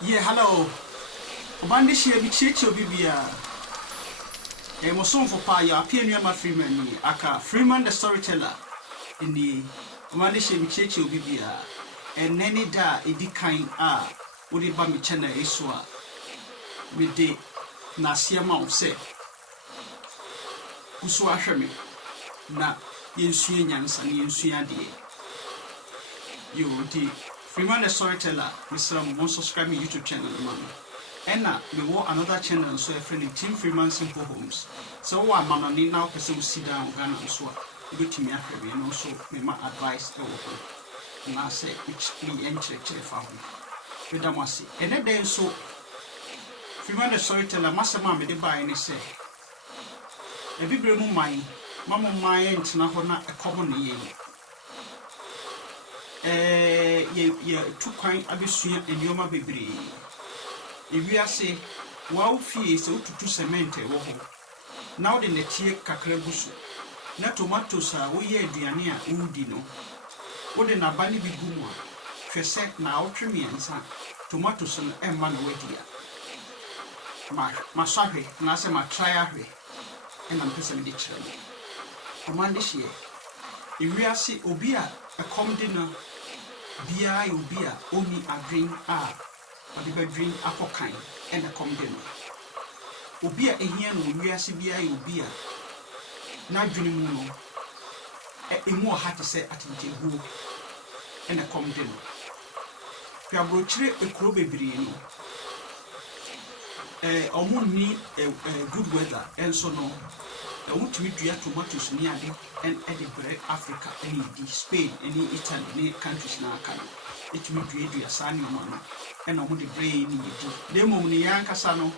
Yeah, hello. Obandi share bi cheche bibia. E mo son for pa ya appear near my Freeman ni aka Freeman the storyteller in the obandi share bi cheche bibia. And nany da edi kan a wodi ba me channel eso a me de na sia ma wo se. Kuso ahwe me na yensua nyansa na yensua de. You di Freeman the storyteller, Mr. Mo subscribe my YouTube channel man. And we want another channel so a friend Team Freeman Simple Homes. So what man need now person sit down Ghana so you to me and also me my advice and I say which me enter for home. With them was and then so Freeman the storyteller master man me de buy and say every bremu mine mama mind na hona a common ye. Ye two kind abusua enyoma bebre. If you say wow fee so to cement wo ho. Now the netie kakra busu. Na tomatoes a wo ye aduane a udi no. Wo de na ba ni bi gumu a hwese na awtwe miensa. Tomatoes no emma na wadia. Ma swahwe na se ma try ahwe. And I'm person de kire no. Command hie. If you say obi a come dinner Bia ubia only a drink or the bedroom apokai and a condemn. Ubia a here no we are Sibia ubia. Now dream no a more had to say at the and a condemn. Piabroche a crow baby need a good weather and so no. I want to meet tomatoes near and Edinburgh, Africa, any Spain, any Italy, any countries now can. It will be a sunny man, and I want to brain in the day. Demo Nian Casano,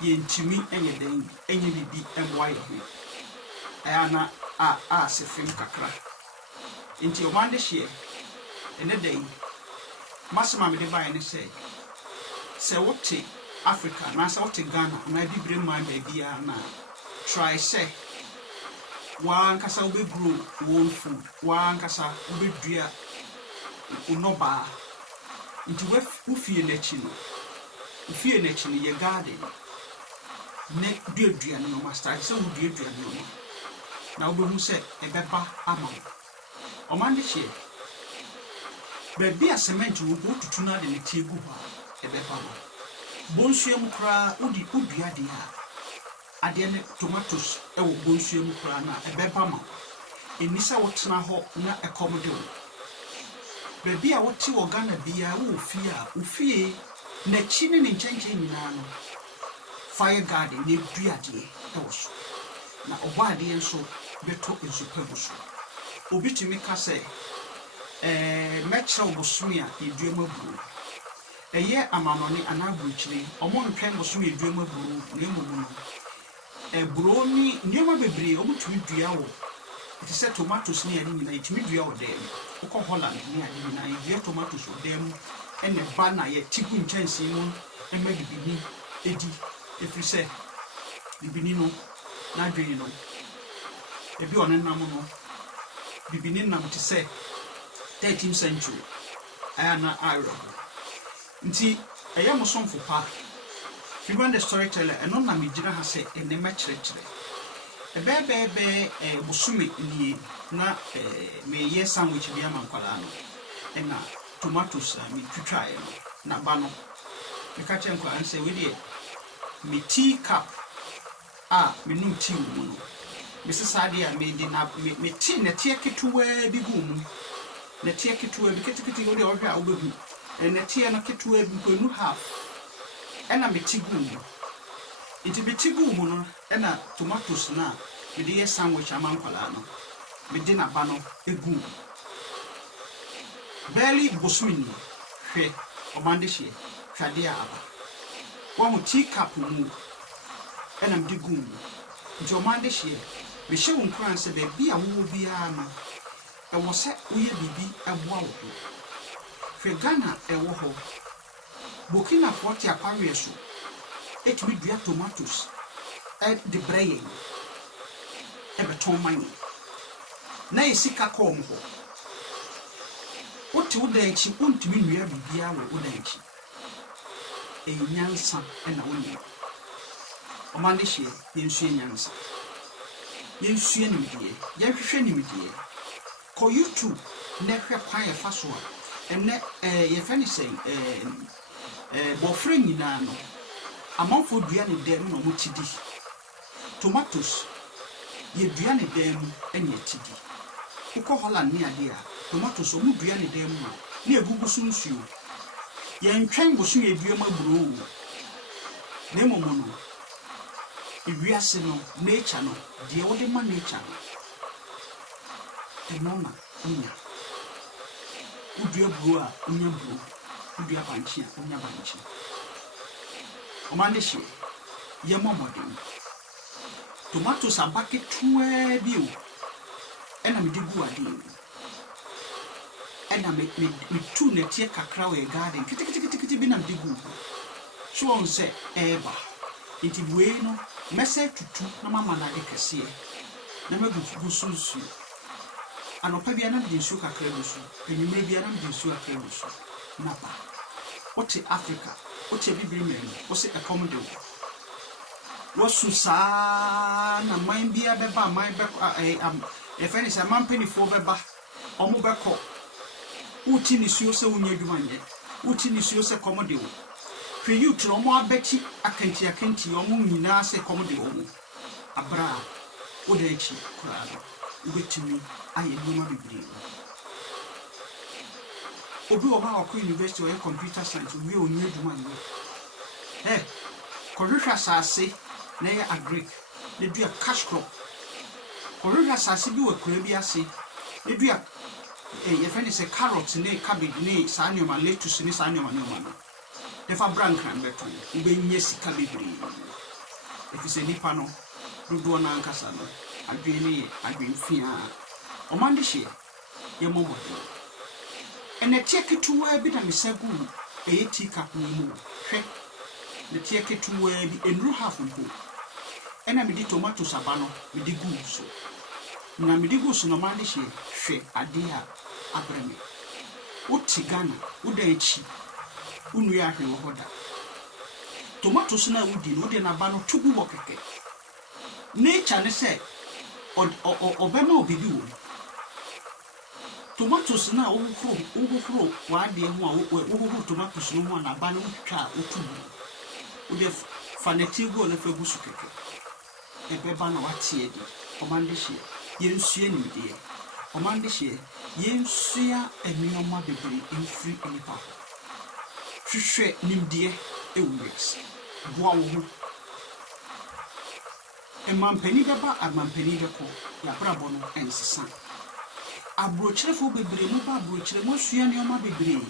yen to me any day, any be and white. Ayana se film cacra. Into your Monday share, and a day, Massima divine say what Africa, Nasa what Ghana, and I did bring my baby now. Try say one kasa ube grow one food one kasa ube dua unoba into ufie n'echi no ye garden ne dua no master say wo dua no na ube hu say ebeba ama omande hie be a cement wo tutu na de ne tiegu ha ebeba bonsuem kra udi udua de ha Adiane tomatoes ewo bonsuem kra na ebeba ma enisa wotena ho na ekomode wo bebi a woti wo Ghana bia wo ofie na chine ne nchenche nyina no fire garden ne duade ewo so na obade enso beto ensupabu so obitimi ka se metre obosumi a eduama buru eye amanoni anabuchiri omo ntwen bosumi eduama buru na emumu broni ndema bebre omutumi dua wo it is tomatoes ne ani nyina itumi dua wo dem ukọ Holland ne ani nyina dua tomatoes wo dem ene ba na ye tiku nchansi mu ema bibini edi efrise bibini no na dwen no ebi onenam no bibini nam te se 13th century ayana Arab nti ayamo sonfo pa Freeman the storyteller and on me jina ha say ene ma kirekire ebebe busumi ni na me ye sandwich bia mankwala no na tomatoes me twitwa no na ba no me ka chen kwa an say we dey me tea cup me num tea mu no me sesa de a me di na me tea na tea ketuwa bi gu mu na tea ketuwa bi ketekete wo de wo hwa a wo begu na tea no ketuwa bi ko nu half ena metigu iti betigu mu no ena tomatoes na me dey sandwich amankwala no me dey na ba no egu barely bosmini hwe omande hye hwade aba wo mu tea cup mu ena me digu mu nti omande hye me hye won kran se be bia wo bia na e wo se uye bibi eboa wo hwe Ghana ewo ho Burkina Faso akwawe so etumi dua tomatoes de brain beton man na esika kom ho wote wo danchi wontumi nua bibia wo danchi nyansa na woni omande hye yensue nyansa yensue nimdie yehwehwe nimdie ko YouTube na hwe kwan ye fa so a enne ye fa ni say bofre nyina no amanfo dua ne dem no mutidi tomatoes ye dua ne dem enya tidi ukọ Holland ni ade a tomatoes o mu dua ne dem no na egugu so nsuo ye ntwen boso ye dua maburo na momo no ewiase no nature no de wode ma nature no enoma nya udua buro a nya buro udua banchi a nya banchi omande hye ye momodin tomatoes abake tuwe bio ena me digu ade ena me tu na tie kakra we garden kiti bi na me digu so on se eba iti we no mese tutu na mama na de kese na magu sunsu anopa bia na de nsu kakra nsu enyimre bia na de nsu kakra nsu na ba wote Africa wote bibiri men wo se ekomde wo susa na man bia beba man be e fa ni se man penifo beba omo beko uti ni suo se wonya adwuma nye uti ni suo se komode wo hwe youth no mo abeti akanti omo nyina se komode wo abra wo da echi kura do ubetimi aye noma bibiri obi oba akọ university or computer science we onya adwuma nye kohwehwa sase na ya agric na dua cash crop kohwehwa sase bi wa kura bi ase na dua ye fa ni se carrot ne cabbage ne sanyoma lettuce ne sanyoma no defa brankran beto ubenye sika bibiri efise nipa no dodo na ankasa no adwene adwenfia omande hye ye momodo ene tieketuwa bi na mesegu eti kapumu hwe ne tieketuwa bi enru half nko ena medi tomato sabano medi gu so na medi gu so no mande hye hwe ade a abreme otigana uda echi unu ya hwe hoda tomatoes na udi no de na ba no tugu bokeke nature ne se obema obibi wo tomatoes na ugufro wa de ho a ugufro tomatoes no ho na ba no twa otubu ude fanatigo na fagusu keke ebeba na watie di omande hye yensue nimde omande hye yensua emioma bebere enfri enipa hwehwe nimde ewes boa wo emampani beba amampani beko ya brabo no ensesa abrochirefo bebere mu ba abrochire mo sua ne oma bebere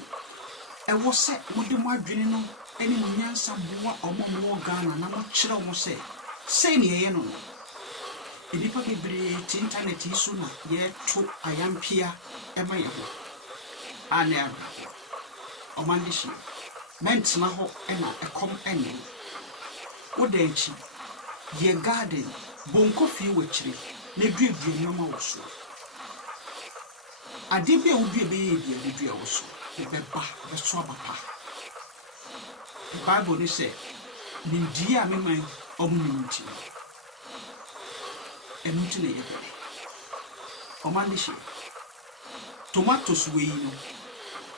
ewo se mode mo adwene no eni mo nyansa boa omo Ghana na mo kire mo se ne ye no edipa bebere ti internet isu na ye to ayampia ema ye ho ane abro omandishi ment na ho ena ekom ene wodanchi ye garden bonko fi wachire na duedue nyoma wo so ade bi a wodue be ye bia due wo so be ba be so abapa the Bible ni say nimdi a meman omunimti enuti na ye be omandishi tomatoes we no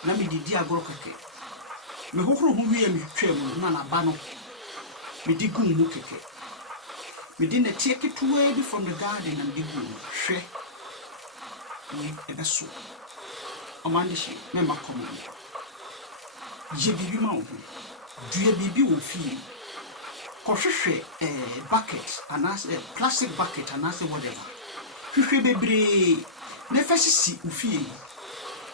na me didi agro keke me hohoro hu wie me twam na na ba no me di gu mu keke me di na take it away from the garden and di gu hwe ebeso omandishi me makomo je bibi ma wo dua bibi wo fi ko hwehwe bucket anas plastic bucket anas whatever hwehwe bebre na fasisi ufie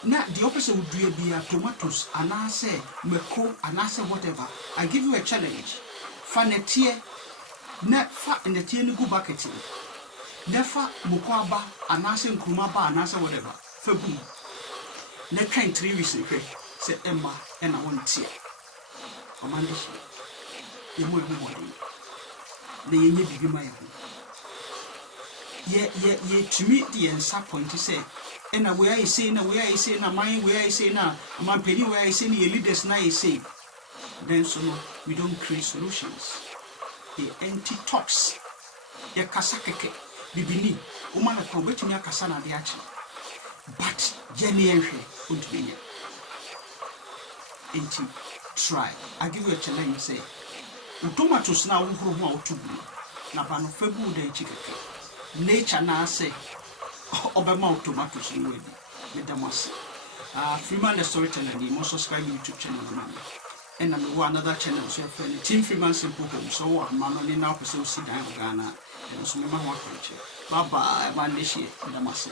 na the opposite would do be tomatoes anase meko anase whatever. I give you a challenge. Fanetie na fa netie ni go bucket. Nefa mukwaba anase nkrumaba anase whatever. Fabum. Na train 3 weeks say Emma and I want tea. Amandishi. The more body. The yenye bibi my ye to meet the answer point to say and where I say na where I say na mine where I say na man penny where I say ni leaders na I say then so no, we don't create solutions. The empty talks. Ya kasa keke bibini woman na ko betumi akasa na de achi, but jeni enhwe ontumi enti try. I give you a challenge, say tomatoes na wo huru ho a wotubu na ba no fabu de chikeke nature na say obema tomatoes ni we bi medamase Freeman the storyteller ni mo subscribe YouTube channel na and number one another channel so friend Team Freeman Simple Home so what man on now person sit down Ghana and so me ma ho akwanche bye bye man this year medamase